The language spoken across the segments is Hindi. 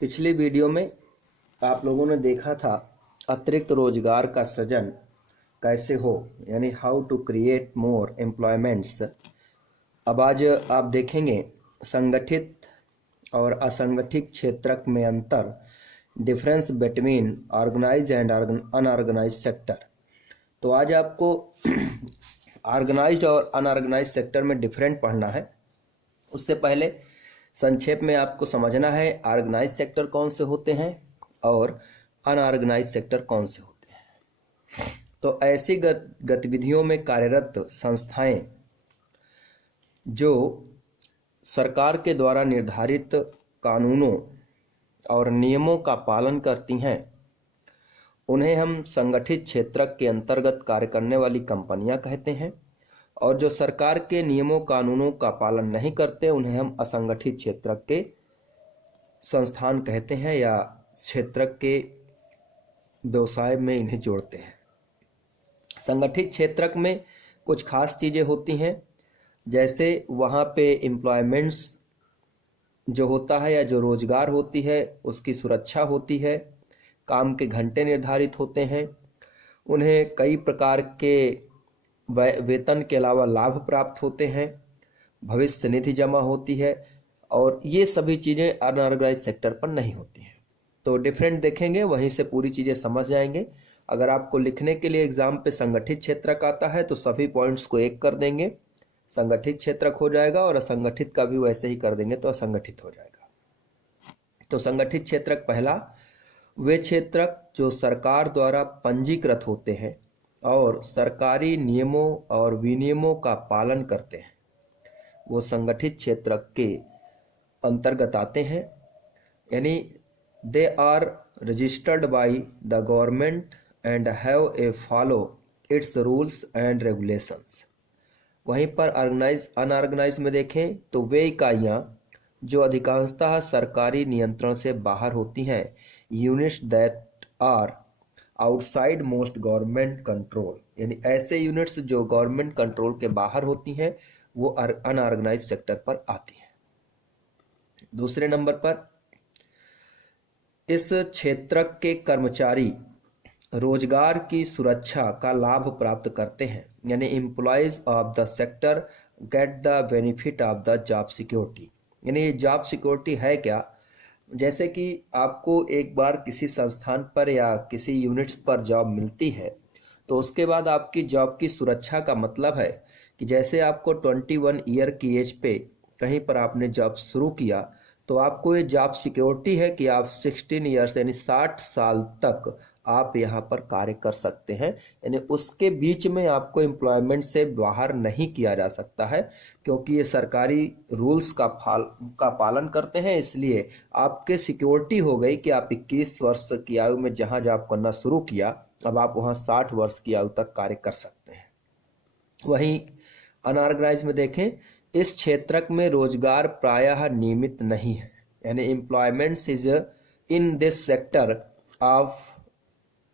पिछली वीडियो में आप लोगों ने देखा था अतिरिक्त रोजगार का सृजन कैसे हो, यानी how to create more employments. अब आज आप देखेंगे संगठित और असंगठित क्षेत्रक में अंतर, difference between organize and unorganize sector. तो आज आपको ऑर्गेनाइज्ड और अनऑर्गेनाइज सेक्टर में डिफरेंट पढ़ना है। उससे पहले संक्षेप में आपको समझना है ऑर्गेनाइज सेक्टर कौन से होते हैं और अनऑर्गेनाइज सेक्टर कौन से होते हैं। तो ऐसी गतिविधियों में कार्यरत संस्थाएं जो सरकार के द्वारा निर्धारित कानूनों और नियमों का पालन करती हैं, उन्हें हम संगठित क्षेत्रक के अंतर्गत कार्य करने वाली कंपनियां कहते हैं, और जो सरकार के नियमों कानूनों का पालन नहीं करते उन्हें हम असंगठित क्षेत्रक के संस्थान कहते हैं या क्षेत्रक के व्यवसाय में इन्हें जोड़ते हैं। संगठित क्षेत्रक में कुछ खास चीज़ें होती हैं, जैसे वहाँ पे एम्प्लॉयमेंट्स जो होता है या जो रोजगार होती है उसकी सुरक्षा होती है, काम के घंटे निर्धारित होते हैं, उन्हें कई प्रकार के वेतन के अलावा लाभ प्राप्त होते हैं, भविष्य निधि जमा होती है, और ये सभी चीज़ें अनऑर्गेनाइज सेक्टर पर नहीं होती हैं। तो डिफरेंट देखेंगे, वहीं से पूरी चीज़ें समझ जाएंगे। अगर आपको लिखने के लिए एग्जाम पे संगठित क्षेत्रक आता है तो सभी पॉइंट्स को एक कर देंगे, संगठित क्षेत्रक हो जाएगा, और असंगठित का भी वैसे ही कर देंगे तो असंगठित हो जाएगा। तो संगठित क्षेत्रक पहला, वे क्षेत्रक जो सरकार द्वारा पंजीकृत होते हैं और सरकारी नियमों और विनियमों का पालन करते हैं, वो संगठित क्षेत्रक के अंतर्गत आते हैं। यानी they are registered by the government and have a follow its rules and regulations. वहीं पर अनऑर्गेनाइज में देखें तो वे इकाइयाँ जो अधिकांशतः सरकारी नियंत्रण से बाहर होती हैं, units that are outside most government control, यानी ऐसे यूनिट्स जो गवर्नमेंट कंट्रोल के बाहर होती हैं वो अनऑर्गेनाइज सेक्टर पर आती हैं। दूसरे नंबर पर, इस क्षेत्रक के कर्मचारी रोजगार की सुरक्षा का लाभ प्राप्त करते हैं, यानी employees of the sector get the benefit of the job security. यानी ये जॉब सिक्योरिटी है क्या? जैसे कि आपको एक बार किसी संस्थान पर या किसी यूनिट्स पर जॉब मिलती है तो उसके बाद आपकी जॉब की सुरक्षा का मतलब है कि जैसे आपको 21 ईयर की एज पे कहीं पर आपने जॉब शुरू किया तो आपको ये जॉब सिक्योरिटी है कि आप 16 ईयर्स यानी 60 साल तक आप यहाँ पर कार्य कर सकते हैं। यानी उसके बीच में आपको एम्प्लॉयमेंट से बाहर नहीं किया जा सकता है, क्योंकि ये सरकारी रूल्स का पालन करते हैं। इसलिए आपके सिक्योरिटी हो गई कि आप 21 वर्ष की आयु में जहाँ जॉब करना शुरू किया, अब आप वहाँ 60 वर्ष की आयु तक कार्य कर सकते हैं। वहीं अनऑर्गेनाइज में देखें, इस क्षेत्रक में रोजगार प्रायः नियमित नहीं है, यानी employments is in this sector of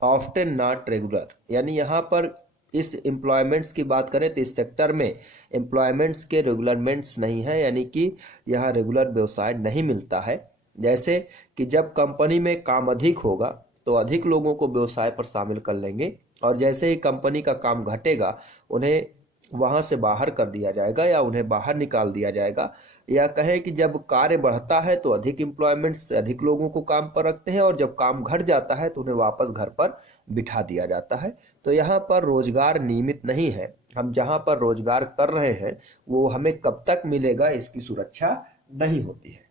often not regular. यानी यहाँ पर इस एम्प्लॉयमेंट्स की बात करें तो इस सेक्टर में एम्प्लॉयमेंट्स के रेगुलरमेंट्स नहीं है, यानी कि यहाँ रेगुलर व्यवसाय नहीं मिलता है। जैसे कि जब कंपनी में काम अधिक होगा तो अधिक लोगों को व्यवसाय पर शामिल कर लेंगे, और जैसे ही कंपनी का काम घटेगा उन्हें वहाँ से बाहर कर दिया जाएगा या उन्हें बाहर निकाल दिया जाएगा। या कहें कि जब कार्य बढ़ता है तो अधिक एम्प्लॉयमेंट से अधिक लोगों को काम पर रखते हैं, और जब काम घट जाता है तो उन्हें वापस घर पर बिठा दिया जाता है। तो यहाँ पर रोजगार नियमित नहीं है। हम जहाँ पर रोजगार कर रहे हैं वो हमें कब तक मिलेगा इसकी सुरक्षा नहीं होती है।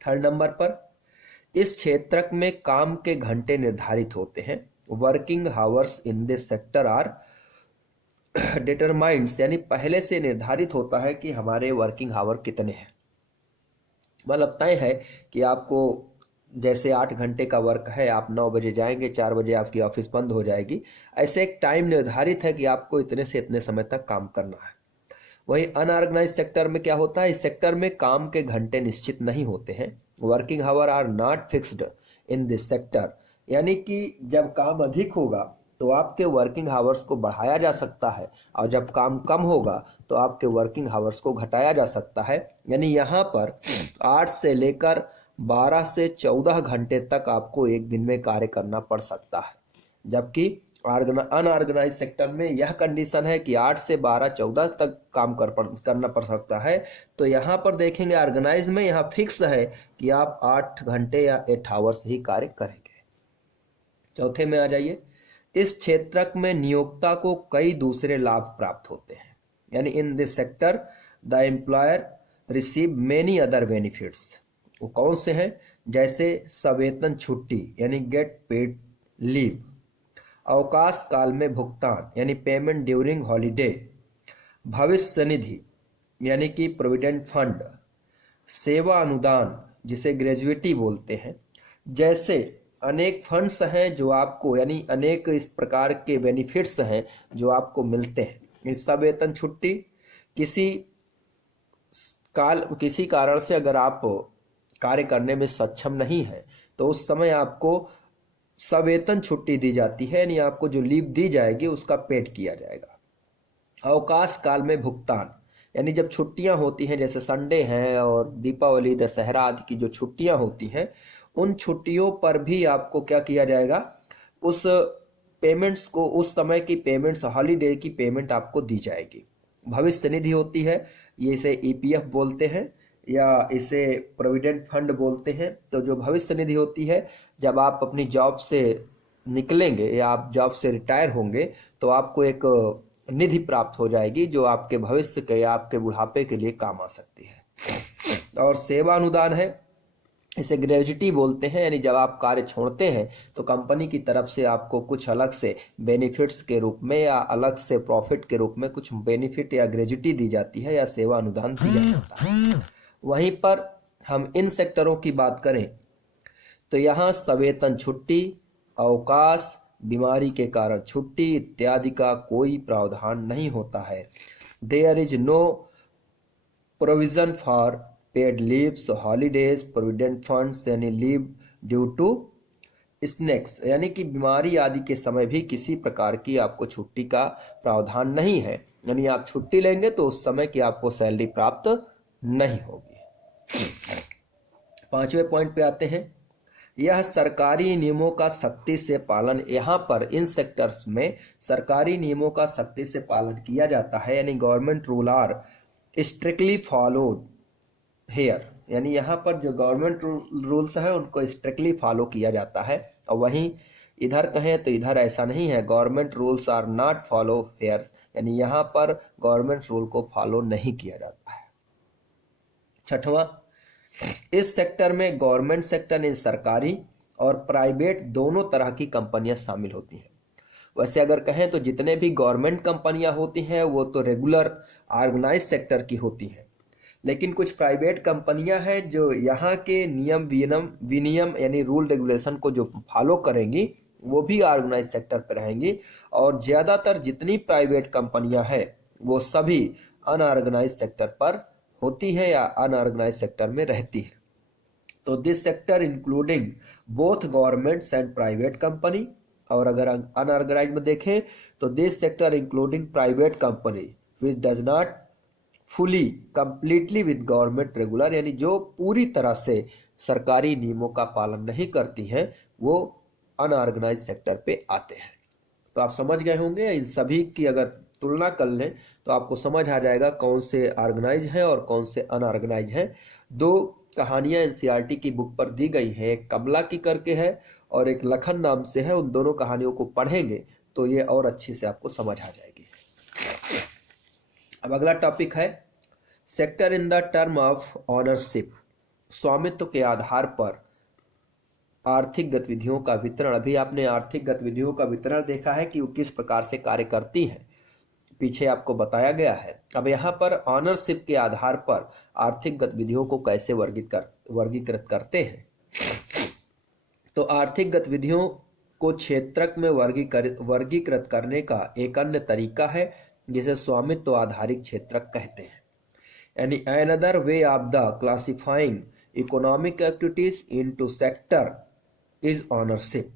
थर्ड नंबर पर, इस क्षेत्रक में काम के घंटे निर्धारित होते हैं। Working hours in this sector are determined, यानी पहले से निर्धारित होता है कि हमारे वर्किंग आवर कितने हैं। मतलब तय है कि आपको जैसे 8 घंटे का वर्क है, आप 9 बजे जाएंगे, 4 बजे आपकी ऑफिस बंद हो जाएगी। ऐसे एक टाइम निर्धारित है कि आपको इतने से इतने समय तक काम करना है। वहीं अनऑर्गेनाइज सेक्टर में क्या होता है, इस सेक्टर में काम के घंटे निश्चित नहीं होते हैं। Working hour are not fixed in this sector, यानी कि जब काम अधिक होगा तो आपके वर्किंग आवर्स को बढ़ाया जा सकता है, और जब काम कम होगा तो आपके वर्किंग आवर्स को घटाया जा सकता है। यानी यहाँ पर 8 से लेकर 12 से 14 घंटे तक आपको एक दिन में कार्य करना पड़ सकता है, जबकि अनऑर्गेनाइज सेक्टर में यह कंडीशन है कि 8 से 12 14 तक काम करना पड़ सकता है। तो यहाँ पर देखेंगे ऑर्गेनाइज में यहाँ फिक्स है कि आप 8 घंटे या 8 आवर्स ही कार्य करेंगे। चौथे में आ जाइए, इस क्षेत्र में नियोक्ता को कई दूसरे लाभ प्राप्त होते हैं, यानी इन this sector the employer receive many other benefits. वो कौन से हैं? जैसे सवेतन छुट्टी यानी गेट पेड लीव, अवकाश काल में भुगतान यानी पेमेंट ड्यूरिंग हॉलीडे, भविष्य निधि यानी कि प्रोविडेंट फंड, सेवा अनुदान जिसे ग्रेजुएटी बोलते हैं, जैसे अनेक फंड्स हैं जो आपको, यानी अनेक इस प्रकार के बेनिफिट्स हैं जो आपको मिलते हैं। सवेतन छुट्टी, किसी कारण से अगर आप कार्य करने में सक्षम नहीं है तो उस समय आपको सवेतन छुट्टी दी जाती है, यानी आपको जो लीव दी जाएगी उसका पेड किया जाएगा। अवकाश काल में भुगतान, यानी जब छुट्टियां होती हैं जैसे संडे हैं और दीपावली दशहरा आदि की जो छुट्टियां होती हैं, उन छुट्टियों पर भी आपको क्या किया जाएगा, उस पेमेंट्स को, उस समय की पेमेंट्स, हॉलीडे की पेमेंट आपको दी जाएगी। भविष्य निधि होती है, ये इसे ईपीएफ बोलते हैं या इसे प्रोविडेंट फंड बोलते हैं। तो जो भविष्य निधि होती है, जब आप अपनी जॉब से निकलेंगे या आप जॉब से रिटायर होंगे तो आपको एक निधि प्राप्त हो जाएगी जो आपके भविष्य के या आपके बुढ़ापे के लिए काम आ सकती है। और सेवा अनुदान है, इसे ग्रेजुटी बोलते हैं, यानी जब आप कार्य छोड़ते हैं तो कंपनी की तरफ से आपको कुछ अलग से बेनिफिट्स के रूप में या अलग से प्रॉफिट के रूप में कुछ बेनिफिट या ग्रेजुटी दी जाती है या सेवा अनुदान दिया जाता है। वहीं पर हम इन सेक्टरों की बात करें तो यहाँ सवेतन छुट्टी, अवकाश, बीमारी के कारण छुट्टी इत्यादि का कोई प्रावधान नहीं होता है। There is no provision for paid leaves, holidays, provident funds यानी लीव ड्यू टू स्नेक्स, यानी कि बीमारी आदि के समय भी किसी प्रकार की आपको छुट्टी का प्रावधान नहीं है, यानी आप छुट्टी लेंगे तो उस समय की आपको सैलरी प्राप्त नहीं होगी। 5वें पॉइंट पे आते हैं, यह सरकारी नियमों का सख्ती से पालन, यहाँ पर इन सेक्टर्स में सरकारी नियमों का सख्ती से पालन किया जाता है, यानी government rule are strictly followed here, यानी यहाँ पर जो गवर्नमेंट रूल्स हैं उनको स्ट्रिक्टली फॉलो किया जाता है। और वहीं इधर कहें तो इधर ऐसा नहीं है, government rules are not follow here, यानी यहाँ पर गवर्नमेंट रूल को फॉलो नहीं किया जाता है। 6वां, इस सेक्टर में गवर्नमेंट सेक्टर यानी सरकारी और प्राइवेट दोनों तरह की कंपनियां शामिल होती हैं। वैसे अगर कहें तो जितने भी गवर्नमेंट कंपनियां होती हैं वो तो रेगुलर ऑर्गेनाइज सेक्टर की होती हैं, लेकिन कुछ प्राइवेट कंपनियां हैं जो यहाँ के नियम विनियम यानी रूल रेगुलेशन को जो फॉलो करेंगी वो भी ऑर्गेनाइज सेक्टर पर रहेंगी। और ज़्यादातर जितनी प्राइवेट कंपनियां हैं वो सभी अनऑर्गेनाइज सेक्टर पर होती है या अनऑर्गेनाइज सेक्टर में रहती है। तो this sector including both governments and private company, और अगर अनऑर्गेनाइज में देखें तो this sector including private company which does not fully completely with government regular, यानी जो पूरी तरह से सरकारी नियमों का पालन नहीं करती हैं वो अनऑर्गेनाइज सेक्टर पे आते हैं। तो आप समझ गए होंगे, इन सभी की अगर तुलना कर लें तो आपको समझ आ जाएगा कौन से ऑर्गेनाइज हैं और कौन से अनऑर्गेनाइज हैं। 2 कहानियां एनसीईआरटी की बुक पर दी गई हैं, एक कमला की करके है और एक लखन नाम से है। उन दोनों कहानियों को पढ़ेंगे तो ये और अच्छी से आपको समझ आ जाएगी। अब अगला टॉपिक है sector in the term of ownership, स्वामित्व के आधार पर आर्थिक गतिविधियों का वितरण। अभी आपने आर्थिक गतिविधियों का वितरण देखा है कि वो किस प्रकार से कार्य करती हैं, पीछे आपको बताया गया है। अब यहाँ पर ऑनरशिप के आधार पर आर्थिक गतिविधियों को कैसे वर्गीकृत करते हैं। तो आर्थिक गतिविधियों को क्षेत्रक में वर्गीकृत करने का एक अन्य तरीका है जिसे स्वामित्व आधारित क्षेत्रक कहते हैं, यानी another way of the classifying economic activities into sector is ownership.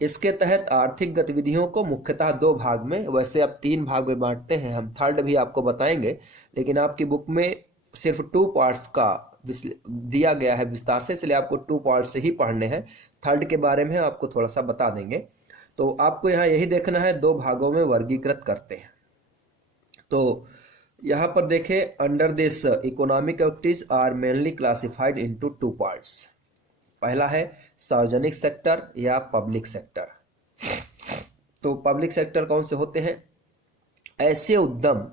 इसके तहत आर्थिक गतिविधियों को मुख्यतः 2 भाग में, वैसे अब 3 भाग में बांटते हैं, हम थर्ड भी आपको बताएंगे, लेकिन आपकी बुक में सिर्फ 2 पार्ट्स का दिया गया है विस्तार से, इसलिए आपको 2 पार्ट से ही पढ़ने हैं। थर्ड के बारे में आपको थोड़ा सा बता देंगे। तो आपको यहाँ यही देखना है, 2 भागों में वर्गीकृत करते हैं। तो यहाँ पर देखें, under this economic activities are mainly classified into 2 parts. पहला है सार्वजनिक सेक्टर या पब्लिक सेक्टर। तो पब्लिक सेक्टर कौन से होते हैं? ऐसे उद्यम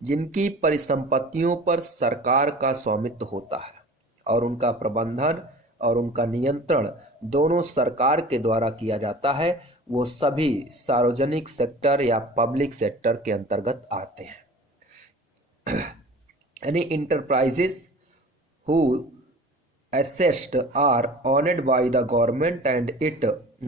जिनकी परिसंपत्तियों पर सरकार का स्वामित्व होता है और उनका प्रबंधन और उनका नियंत्रण दोनों सरकार के द्वारा किया जाता है, वो सभी सार्वजनिक सेक्टर या पब्लिक सेक्टर के अंतर्गत आते हैं। यानी enterprises who assessed are owned by the government and it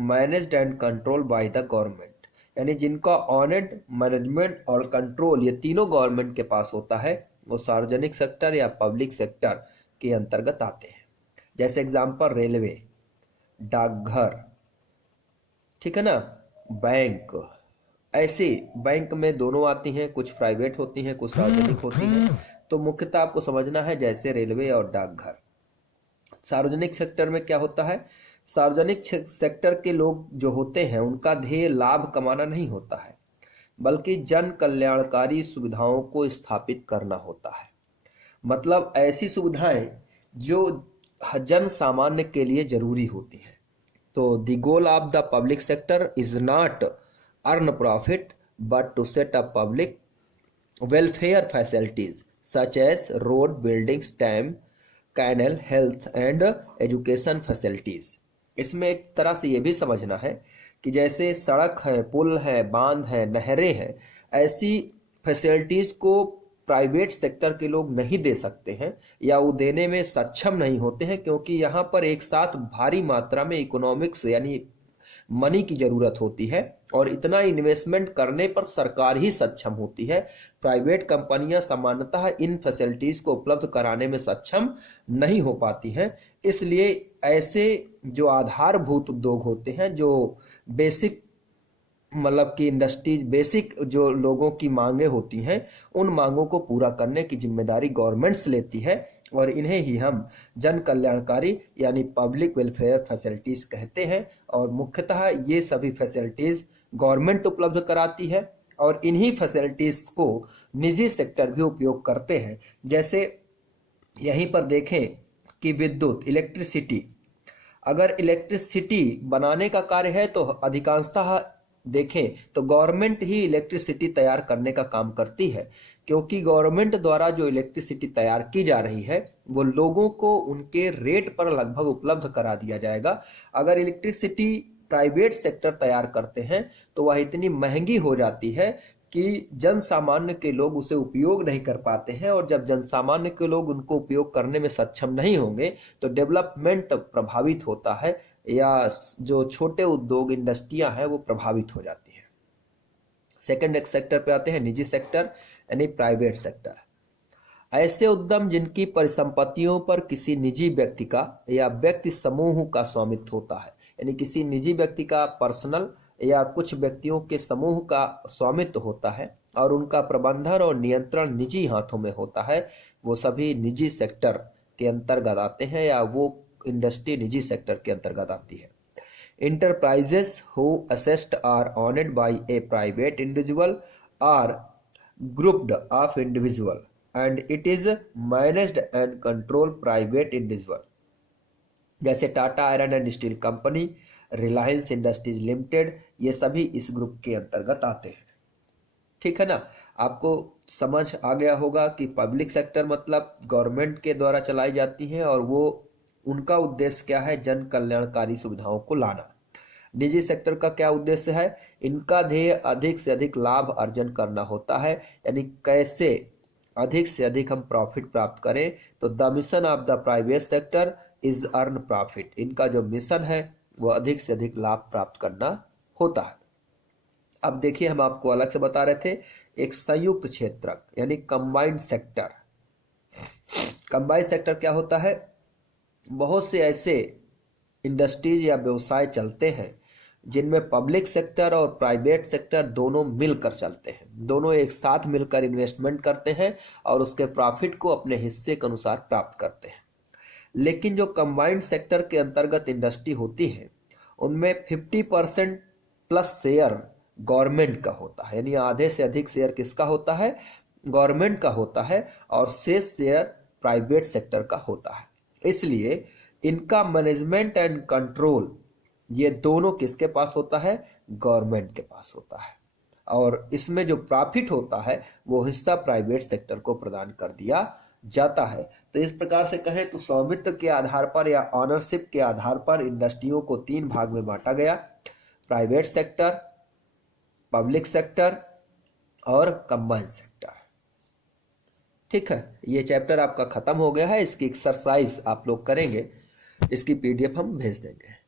managed and controlled by the government। यानी जिनका ऑनेड, मैनेजमेंट और कंट्रोल ये तीनों गवर्नमेंट के पास होता है, वो सार्वजनिक सेक्टर या पब्लिक सेक्टर के अंतर्गत आते हैं। जैसे एग्जांपल रेलवे, डाकघर, ठीक है ना, बैंक। ऐसे बैंक में दोनों आती हैं, कुछ प्राइवेट होती हैं, कुछ सार्वजनिक होती हैं। तो मुख्यतः आपको समझना है जैसे रेलवे और डाकघर। सार्वजनिक सेक्टर में क्या होता है? सार्वजनिक सेक्टर के लोग जो होते हैं उनका ध्येय लाभ कमाना नहीं होता है, बल्कि जन कल्याणकारी सुविधाओं को स्थापित करना होता है। मतलब ऐसी सुविधाएं जो जन सामान्य के लिए जरूरी होती हैं। तो the goal of the public sector is not earn profit but to set up public welfare facilities such as road, buildings, dam, canal, health and education facilities. इसमें एक तरह से ये भी समझना है कि जैसे सड़क है, पुल है, बांध है, नहरें हैं, ऐसी फैसिलिटीज को प्राइवेट सेक्टर के लोग नहीं दे सकते हैं या वो देने में सक्षम नहीं होते हैं, क्योंकि यहाँ पर एक साथ भारी मात्रा में इकोनॉमिक्स यानी मनी की जरूरत होती है और इतना इन्वेस्टमेंट करने पर सरकार ही सक्षम होती है। प्राइवेट कंपनियां सामान्यतः इन फैसिलिटीज को उपलब्ध कराने में सक्षम नहीं हो पाती हैं। इसलिए ऐसे जो आधारभूत उद्योग होते हैं, जो बेसिक मतलब कि इंडस्ट्रीज, बेसिक जो लोगों की मांगे होती हैं, उन मांगों को पूरा करने की जिम्मेदारी गवर्नमेंट्स लेती है और इन्हें ही हम जन कल्याणकारी यानी पब्लिक वेलफेयर फैसिलिटीज कहते हैं। और मुख्यतः ये सभी फैसिलिटीज गवर्नमेंट उपलब्ध कराती है और इन्हीं फैसिलिटीज को निजी सेक्टर भी उपयोग करते हैं। जैसे यहीं पर देखें कि विद्युत, इलेक्ट्रिसिटी, अगर इलेक्ट्रिसिटी बनाने का कार्य है तो अधिकांशतः देखें तो गवर्नमेंट ही इलेक्ट्रिसिटी तैयार करने का काम करती है, क्योंकि गवर्नमेंट द्वारा जो इलेक्ट्रिसिटी तैयार की जा रही है वो लोगों को उनके रेट पर लगभग उपलब्ध करा दिया जाएगा। अगर इलेक्ट्रिसिटी प्राइवेट सेक्टर तैयार करते हैं तो वह इतनी महंगी हो जाती है कि जन सामान्य के लोग उसे उपयोग नहीं कर पाते हैं, और जब जन सामान्य के लोग उनको उपयोग करने में सक्षम नहीं होंगे तो डेवलपमेंट प्रभावित होता है या जो छोटे उद्योग, इंडस्ट्रियां हैं, वो प्रभावित हो जाती हैं। सेकंड सेक्टर पे आते हैं, निजी सेक्टर यानी प्राइवेट सेक्टर। ऐसे उद्यम जिनकी परिसंपत्तियों पर किसी निजी व्यक्ति का या व्यक्ति समूह का स्वामित्व होता है, यानी किसी निजी व्यक्ति का पर्सनल या कुछ व्यक्तियों के समूह का स्वामित्व होता है और उनका प्रबंधन और नियंत्रण निजी हाथों में होता है, वो सभी निजी सेक्टर के अंतर्गत आते हैं या वो इंडस्ट्री निजी सेक्टर के अंतर्गत आती है। Enterprises who assessed are owned by a private individual or grouped of individual and it is managed and control private individual. जैसे Tata iron and steel company, Reliance industries limited, ये सभी इस ग्रुप के अंतर्गत आते हैं। ठीक है ना, आपको समझ आ गया होगा कि पब्लिक सेक्टर मतलब गवर्नमेंट के द्वारा चलाई जाती हैं और वो उनका उद्देश्य क्या है, जन कल्याणकारी सुविधाओं को लाना। निजी सेक्टर का क्या उद्देश्य है, इनका ध्येय अधिक से अधिक लाभ अर्जन करना होता है, यानी कैसे अधिक से अधिक हम प्रॉफिट प्राप्त करें। तो the mission of the private sector is earn profit, इनका जो मिशन है वो अधिक से अधिक लाभ प्राप्त करना होता है। अब देखिए, हम आपको अलग से बता रहे थे एक संयुक्त क्षेत्रक यानी कंबाइंड सेक्टर। कंबाइंड सेक्टर क्या होता है, बहुत से ऐसे इंडस्ट्रीज या व्यवसाय चलते हैं जिनमें पब्लिक सेक्टर और प्राइवेट सेक्टर दोनों मिलकर चलते हैं, दोनों एक साथ मिलकर इन्वेस्टमेंट करते हैं और उसके प्रॉफिट को अपने हिस्से के अनुसार प्राप्त करते हैं। लेकिन जो कंबाइंड सेक्टर के अंतर्गत इंडस्ट्री होती है उनमें 50% प्लस शेयर गवर्नमेंट का होता है, यानी आधे से अधिक शेयर किसका होता है, गवर्नमेंट का होता है, और शेष शेयर प्राइवेट सेक्टर का होता है। इसलिए इनका मैनेजमेंट एंड कंट्रोल ये दोनों किसके पास होता है, गवर्नमेंट के पास होता है, और इसमें जो प्रॉफिट होता है वो हिस्सा प्राइवेट सेक्टर को प्रदान कर दिया जाता है। तो इस प्रकार से कहें तो स्वामित्व के आधार पर या ऑनरशिप के आधार पर इंडस्ट्रियों को 3 भाग में बांटा गया, प्राइवेट सेक्टर, पब्लिक सेक्टर और कंबाइंड सेक्टर। ठीक है, ये चैप्टर आपका खत्म हो गया है। इसकी एक्सरसाइज आप लोग करेंगे, इसकी पीडीएफ हम भेज देंगे।